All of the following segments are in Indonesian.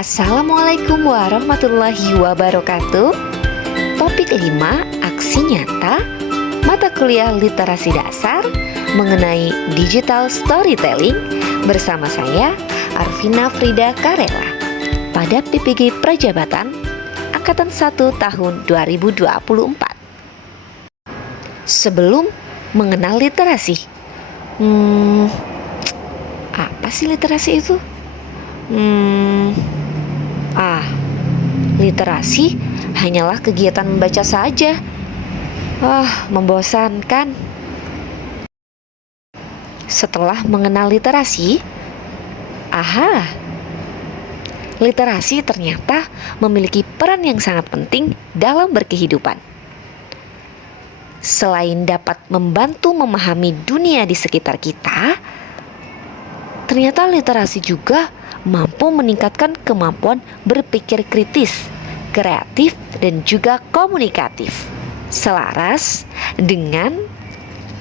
Assalamualaikum warahmatullahi wabarakatuh. Topik 5, aksi nyata mata kuliah literasi dasar mengenai digital storytelling bersama saya Arvina Frida Karela pada PPG Prajabatan Angkatan 1 tahun 2024. Sebelum mengenal literasi, apa sih literasi itu? Literasi hanyalah kegiatan membaca saja. Membosankan. Setelah mengenal literasi, literasi ternyata memiliki peran yang sangat penting dalam berkehidupan. Selain dapat membantu memahami dunia di sekitar kita, ternyata literasi juga mampu meningkatkan kemampuan berpikir kritis, kreatif, dan juga komunikatif, selaras dengan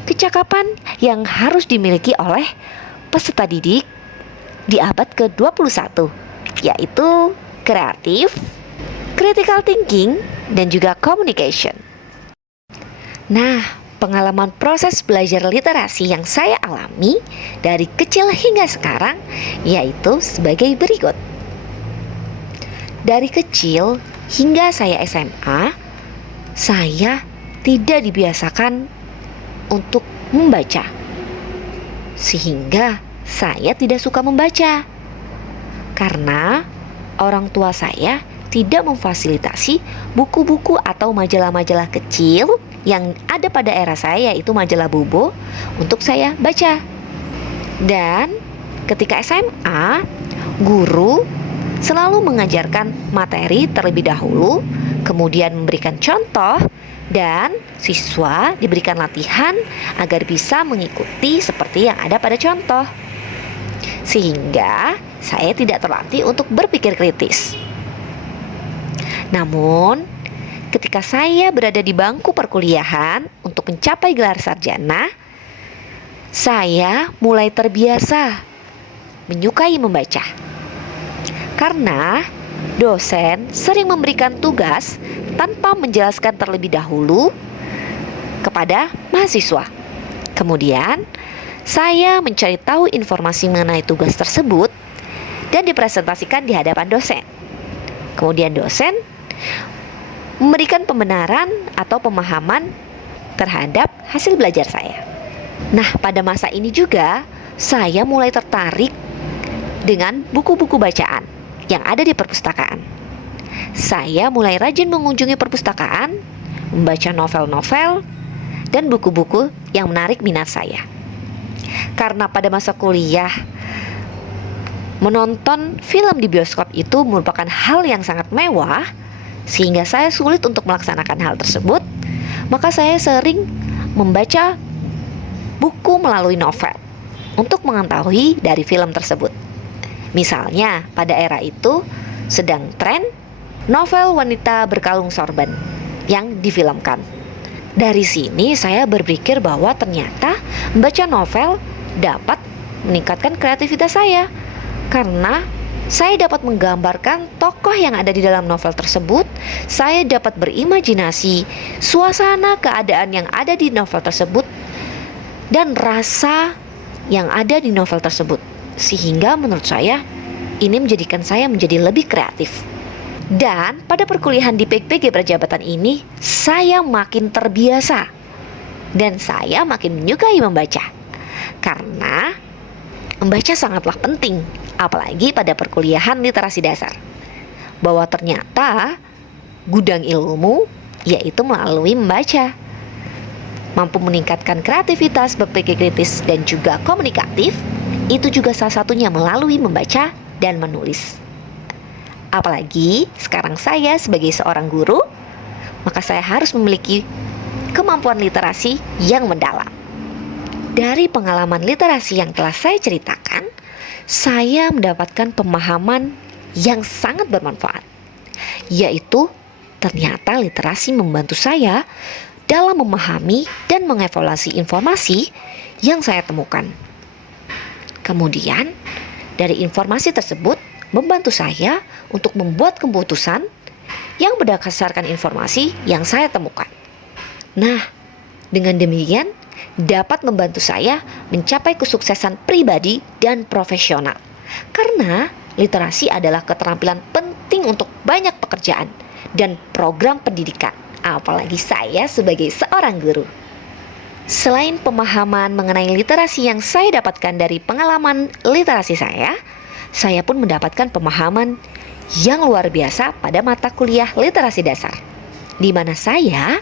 kecakapan yang harus dimiliki oleh peserta didik di abad ke-21, yaitu kreatif, critical thinking, dan juga communication. Nah, pengalaman proses belajar literasi yang saya alami dari kecil hingga sekarang yaitu sebagai berikut. Dari kecil hingga saya SMA, saya tidak dibiasakan untuk membaca, sehingga saya tidak suka membaca karena orang tua saya tidak memfasilitasi buku-buku atau majalah-majalah kecil yang ada pada era saya, yaitu majalah Bobo, untuk saya baca. Dan ketika SMA, guru selalu mengajarkan materi terlebih dahulu, kemudian memberikan contoh, dan siswa diberikan latihan agar bisa mengikuti seperti yang ada pada contoh. Sehingga saya tidak terlatih untuk berpikir kritis. Namun, ketika saya berada di bangku perkuliahan untuk mencapai gelar sarjana, saya mulai terbiasa menyukai membaca. Karena dosen sering memberikan tugas tanpa menjelaskan terlebih dahulu kepada mahasiswa. Kemudian, saya mencari tahu informasi mengenai tugas tersebut dan dipresentasikan di hadapan dosen. Kemudian dosen memberikan pembenaran atau pemahaman terhadap hasil belajar saya. Nah, pada masa ini juga saya mulai tertarik dengan buku-buku bacaan yang ada di perpustakaan. Saya mulai rajin mengunjungi perpustakaan, membaca novel-novel dan buku-buku yang menarik minat saya. Karena pada masa kuliah, menonton film di bioskop itu merupakan hal yang sangat mewah, sehingga saya sulit untuk melaksanakan hal tersebut. Maka saya sering membaca buku melalui novel untuk mengetahui dari film tersebut. Misalnya pada era itu sedang tren novel wanita berkalung sorban yang difilmkan. Dari sini saya berpikir bahwa ternyata membaca novel dapat meningkatkan kreativitas saya, karena saya dapat menggambarkan tokoh yang ada di dalam novel tersebut. Saya dapat berimajinasi suasana keadaan yang ada di novel tersebut dan rasa yang ada di novel tersebut. Sehingga menurut saya ini menjadikan saya menjadi lebih kreatif. Dan pada perkuliahan di PPG Prajabatan ini, saya makin terbiasa dan saya makin menyukai membaca. Karena membaca sangatlah penting, apalagi pada perkuliahan literasi dasar, bahwa ternyata gudang ilmu yaitu melalui membaca. Mampu meningkatkan kreativitas, berpikir kritis, dan juga komunikatif, itu juga salah satunya melalui membaca dan menulis. Apalagi sekarang saya sebagai seorang guru, maka saya harus memiliki kemampuan literasi yang mendalam. Dari pengalaman literasi yang telah saya ceritakan, saya mendapatkan pemahaman yang sangat bermanfaat, yaitu ternyata literasi membantu saya dalam memahami dan mengevaluasi informasi yang saya temukan. Kemudian, dari informasi tersebut, membantu saya untuk membuat keputusan yang berdasarkan informasi yang saya temukan. Nah, dengan demikian dapat membantu saya mencapai kesuksesan pribadi dan profesional. Karena literasi adalah keterampilan penting untuk banyak pekerjaan dan program pendidikan, apalagi saya sebagai seorang guru. Selain pemahaman mengenai literasi yang saya dapatkan dari pengalaman literasi saya pun mendapatkan pemahaman yang luar biasa pada mata kuliah literasi dasar, di mana saya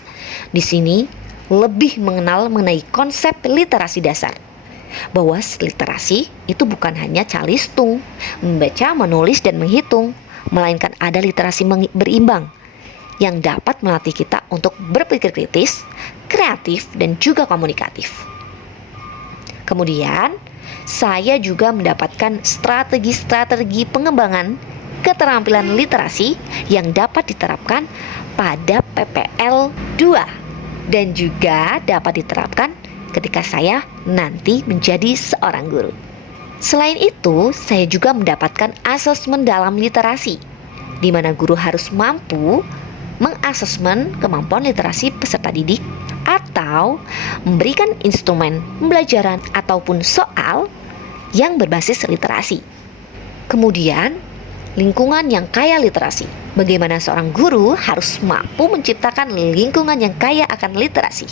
di sini lebih mengenal mengenai konsep literasi dasar, bahwa literasi itu bukan hanya calistung, membaca, menulis, dan menghitung, melainkan ada literasi berimbang yang dapat melatih kita untuk berpikir kritis, kreatif, dan juga komunikatif. Kemudian, saya juga mendapatkan strategi-strategi pengembangan keterampilan literasi yang dapat diterapkan pada PPL 2 dan juga dapat diterapkan ketika saya nanti menjadi seorang guru. Selain itu, saya juga mendapatkan asesmen dalam literasi, di mana guru harus mampu mengasesmen kemampuan literasi peserta didik atau memberikan instrumen pembelajaran ataupun soal yang berbasis literasi. Kemudian, lingkungan yang kaya literasi. Bagaimana seorang guru harus mampu menciptakan lingkungan yang kaya akan literasi,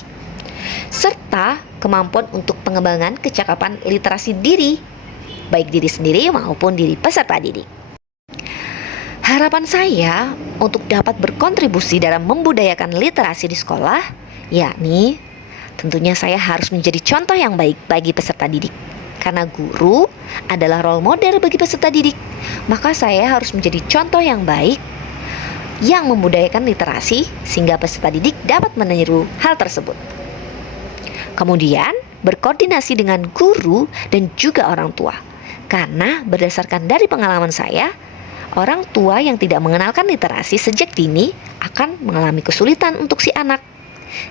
serta kemampuan untuk pengembangan kecakapan literasi diri, baik diri sendiri maupun diri peserta didik. Harapan saya untuk dapat berkontribusi dalam membudayakan literasi di sekolah, yakni tentunya saya harus menjadi contoh yang baik bagi peserta didik. Karena guru adalah role model bagi peserta didik, maka saya harus menjadi contoh yang baik yang membudayakan literasi sehingga peserta didik dapat meniru hal tersebut. Kemudian berkoordinasi dengan guru dan juga orang tua. Karena berdasarkan dari pengalaman saya, orang tua yang tidak mengenalkan literasi sejak dini akan mengalami kesulitan untuk si anak.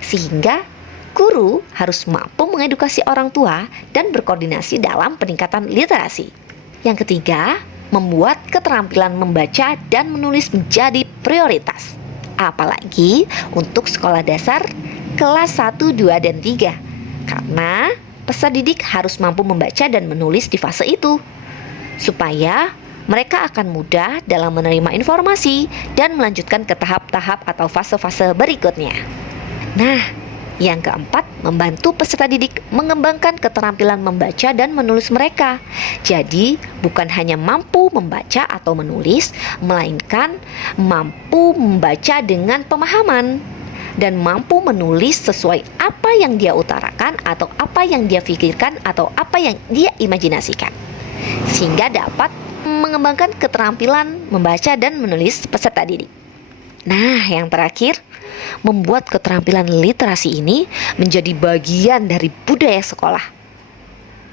Sehingga guru harus mampu mengedukasi orang tua dan berkoordinasi dalam peningkatan literasi. Yang ketiga, membuat keterampilan membaca dan menulis menjadi prioritas. Apalagi untuk sekolah dasar kelas 1, 2, dan 3. Karena peserta didik harus mampu membaca dan menulis di fase itu, supaya mereka akan mudah dalam menerima informasi dan melanjutkan ke tahap-tahap atau fase-fase berikutnya. Nah, yang keempat, membantu peserta didik mengembangkan keterampilan membaca dan menulis mereka. Jadi, bukan hanya mampu membaca atau menulis, melainkan mampu membaca dengan pemahaman dan mampu menulis sesuai apa yang dia utarakan atau apa yang dia pikirkan atau apa yang dia imajinasikan, sehingga dapat mengembangkan keterampilan membaca dan menulis peserta didik. Nah, yang terakhir, membuat keterampilan literasi ini menjadi bagian dari budaya sekolah.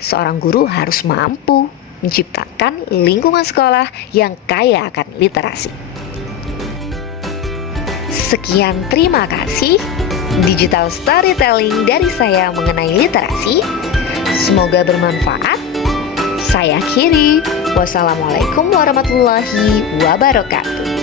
Seorang guru harus mampu menciptakan lingkungan sekolah yang kaya akan literasi. Sekian, terima kasih. Digital storytelling dari saya mengenai literasi. Semoga bermanfaat. Saya akhiri. Wassalamualaikum warahmatullahi wabarakatuh.